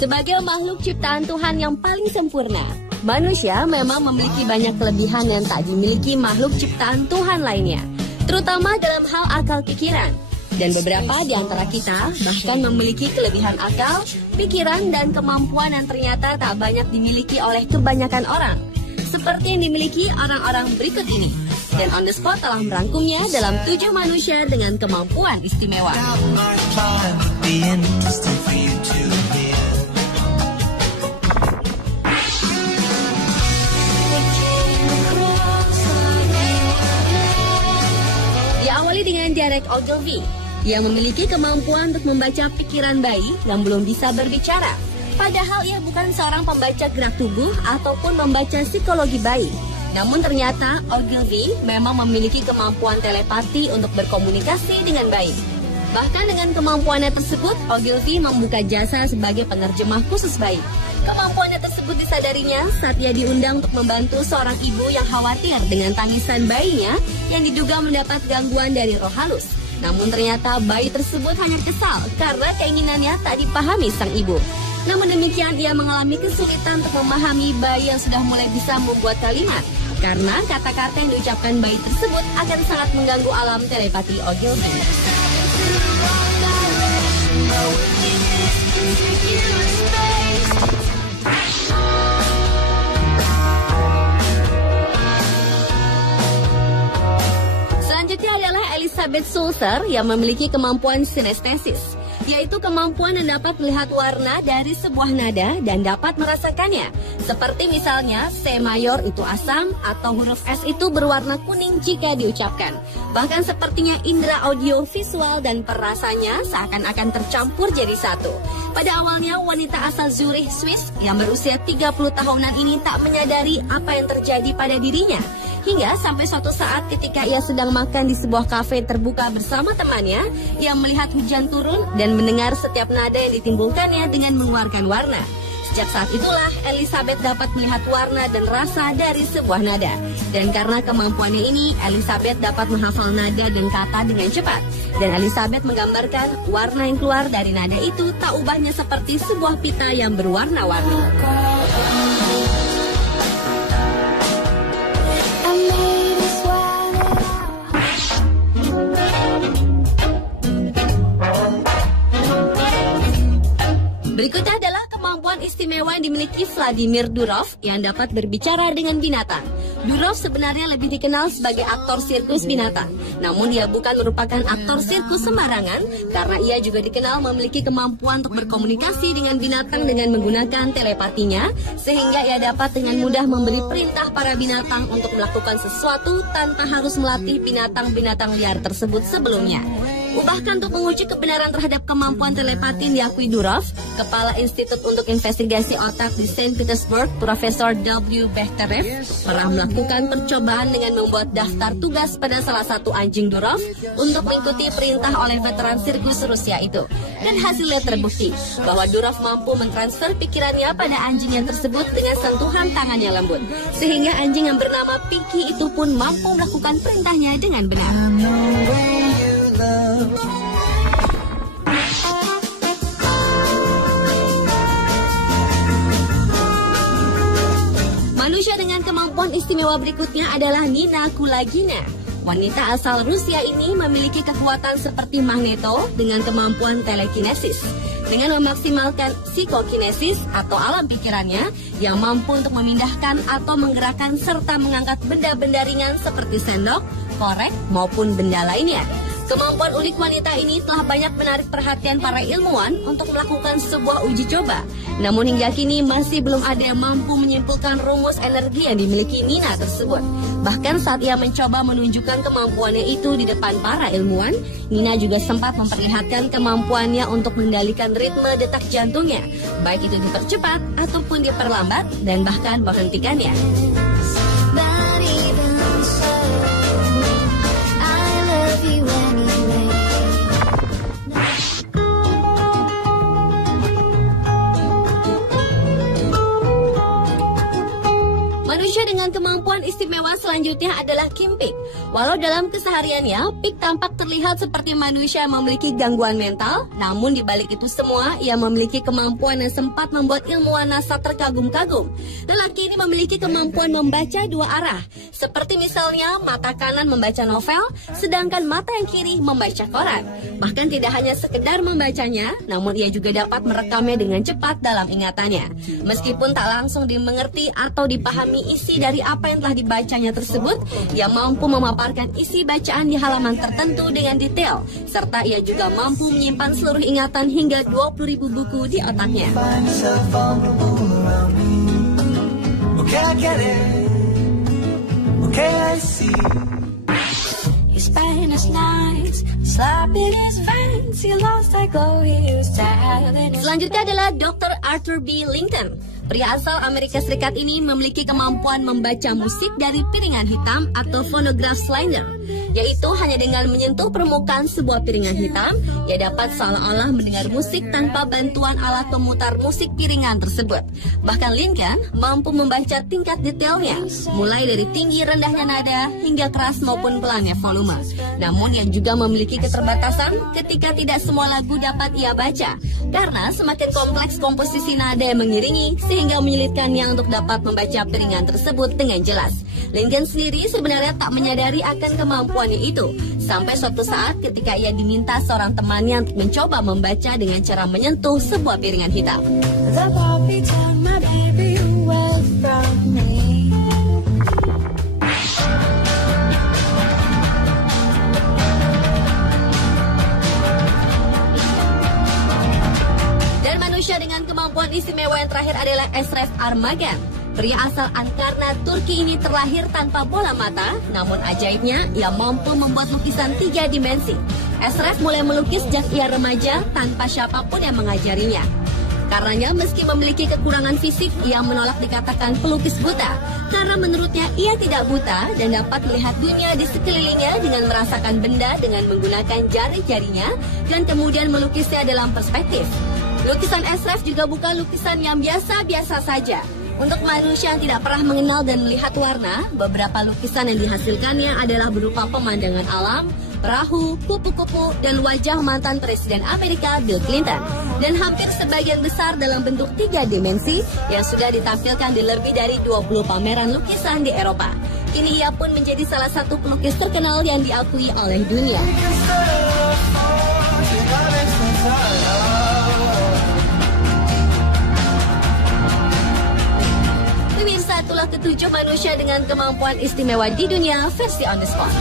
Sebagai makhluk ciptaan Tuhan yang paling sempurna, manusia memang memiliki banyak kelebihan yang tak dimiliki makhluk ciptaan Tuhan lainnya, terutama dalam hal akal pikiran. Dan beberapa di antara kita bahkan memiliki kelebihan akal, pikiran, dan kemampuan yang ternyata tak banyak dimiliki oleh kebanyakan orang, seperti yang dimiliki orang-orang berikut ini. Dan On The Spot telah merangkumnya dalam 7 manusia dengan kemampuan istimewa. Diawali dengan Derek Ogilvy, yang memiliki kemampuan untuk membaca pikiran bayi yang belum bisa berbicara. Padahal ia bukan seorang pembaca gerak tubuh ataupun membaca psikologi bayi. Namun ternyata Ogilvy memang memiliki kemampuan telepati untuk berkomunikasi dengan bayi. Bahkan dengan kemampuannya tersebut, Ogilvy membuka jasa sebagai penerjemah khusus bayi. Kemampuannya tersebut disadarinya saat ia diundang untuk membantu seorang ibu yang khawatir dengan tangisan bayinya yang diduga mendapat gangguan dari roh halus. Namun ternyata bayi tersebut hanya kesal karena keinginannya tak dipahami sang ibu. Namun demikian ia mengalami kesulitan untuk memahami bayi yang sudah mulai bisa membuat kalimat, karena kata-kata yang diucapkan bayi tersebut akan sangat mengganggu alam telepati Ogilvy. Selanjutnya adalah Elizabeth Sulzer yang memiliki kemampuan sinestesis, yaitu kemampuan yang dapat melihat warna dari sebuah nada dan dapat merasakannya. Seperti misalnya C mayor itu asam atau huruf S itu berwarna kuning jika diucapkan. Bahkan sepertinya indera audio, visual, dan perasanya seakan-akan tercampur jadi satu. Pada awalnya wanita asal Zurich, Swiss yang berusia 30 tahunan ini tak menyadari apa yang terjadi pada dirinya. Hingga sampai suatu saat ketika ia sedang makan di sebuah kafe terbuka bersama temannya, ia melihat hujan turun dan mendengar setiap nada yang ditimbulkannya dengan mengeluarkan warna. Sejak saat itulah Elizabeth dapat melihat warna dan rasa dari sebuah nada. Dan karena kemampuannya ini, Elizabeth dapat menghafal nada dan kata dengan cepat. Dan Elizabeth menggambarkan warna yang keluar dari nada itu tak ubahnya seperti sebuah pita yang berwarna-warni. Berikutnya adalah kemampuan istimewa yang dimiliki Vladimir Durov yang dapat berbicara dengan binatang. Durov sebenarnya lebih dikenal sebagai aktor sirkus binatang. Namun ia bukan merupakan aktor sirkus sembarangan karena ia juga dikenal memiliki kemampuan untuk berkomunikasi dengan binatang dengan menggunakan telepatinya, sehingga ia dapat dengan mudah memberi perintah para binatang untuk melakukan sesuatu tanpa harus melatih binatang-binatang liar tersebut sebelumnya. Bahkan untuk menguji kebenaran terhadap kemampuan telepati yang diakui Durov, Kepala Institut untuk Investigasi Otak di Saint Petersburg, Profesor W. Bechterev, pernah melakukan percobaan dengan membuat daftar tugas pada salah satu anjing Durov untuk mengikuti perintah oleh veteran sirkus Rusia itu. Dan hasilnya terbukti bahwa Durov mampu mentransfer pikirannya pada anjing yang tersebut dengan sentuhan tangannya lembut. Sehingga anjing yang bernama Pinky itu pun mampu melakukan perintahnya dengan benar. Manusia dengan kemampuan istimewa berikutnya adalah Nina Kulagina. Wanita asal Rusia ini memiliki kekuatan seperti magneto dengan kemampuan telekinesis. Dengan memaksimalkan psikokinesis atau alam pikirannya yang mampu untuk memindahkan atau menggerakkan serta mengangkat benda-benda ringan seperti sendok, korek, maupun benda lainnya. Kemampuan unik wanita ini telah banyak menarik perhatian para ilmuwan untuk melakukan sebuah uji coba. Namun hingga kini masih belum ada yang mampu menyimpulkan rumus energi yang dimiliki Nina tersebut. Bahkan saat ia mencoba menunjukkan kemampuannya itu di depan para ilmuwan, Nina juga sempat memperlihatkan kemampuannya untuk mengendalikan ritme detak jantungnya, baik itu dipercepat ataupun diperlambat dan bahkan menghentikannya. Manusia dengan kemampuan istimewa selanjutnya adalah Kim Peek. Walau dalam kesehariannya, Peek tampak terlihat seperti manusia yang memiliki gangguan mental, namun di balik itu semua, ia memiliki kemampuan yang sempat membuat ilmuwan NASA terkagum-kagum. Lelaki ini memiliki kemampuan membaca dua arah, seperti misalnya mata kanan membaca novel, sedangkan mata yang kiri membaca koran. Bahkan tidak hanya sekedar membacanya, namun ia juga dapat merekamnya dengan cepat dalam ingatannya. Meskipun tak langsung dimengerti atau dipahami isi dari apa yang telah dibacanya tersebut, ia mampu memaparkan isi bacaan di halaman tertentu dengan detail, serta ia juga mampu menyimpan seluruh ingatan hingga 20.000 buku di otaknya. Selanjutnya adalah Dr. Arthur B. Lincoln. Pria asal Amerika Serikat ini memiliki kemampuan membaca musik dari piringan hitam atau phonograph slider, yaitu hanya dengan menyentuh permukaan sebuah piringan hitam, ia dapat seolah-olah mendengar musik tanpa bantuan alat pemutar musik piringan tersebut. Bahkan Lincoln mampu membaca tingkat detailnya, mulai dari tinggi rendahnya nada hingga keras maupun pelannya volume. Namun ia juga memiliki keterbatasan ketika tidak semua lagu dapat ia baca, karena semakin kompleks komposisi nada yang mengiringi, sehingga menyulitkannya untuk dapat membaca piringan tersebut dengan jelas. Lincoln sendiri sebenarnya tak menyadari akan kemampuannya itu, sampai suatu saat ketika ia diminta seorang temannya untuk mencoba membaca dengan cara menyentuh sebuah piringan hitam. Dan manusia dengan kemampuan istimewa yang terakhir adalah Eşref Armagan. Pria asal Ankara, Turki ini terlahir tanpa bola mata, namun ajaibnya ia mampu membuat lukisan 3 dimensi. Eşref mulai melukis sejak ia remaja tanpa siapapun yang mengajarinya. Karenanya meski memiliki kekurangan fisik, ia menolak dikatakan pelukis buta, karena menurutnya ia tidak buta dan dapat melihat dunia di sekelilingnya dengan merasakan benda dengan menggunakan jari-jarinya dan kemudian melukisnya dalam perspektif. Lukisan Eşref juga bukan lukisan yang biasa-biasa saja. Untuk manusia yang tidak pernah mengenal dan melihat warna, beberapa lukisan yang dihasilkannya adalah berupa pemandangan alam, perahu, kupu-kupu, dan wajah mantan Presiden Amerika Bill Clinton. Dan hampir sebagian besar dalam bentuk 3 dimensi yang sudah ditampilkan di lebih dari 20 pameran lukisan di Eropa. Kini ia pun menjadi salah satu pelukis terkenal yang diakui oleh dunia. Itulah ketujuh manusia dengan kemampuan istimewa di dunia versi On The Spot.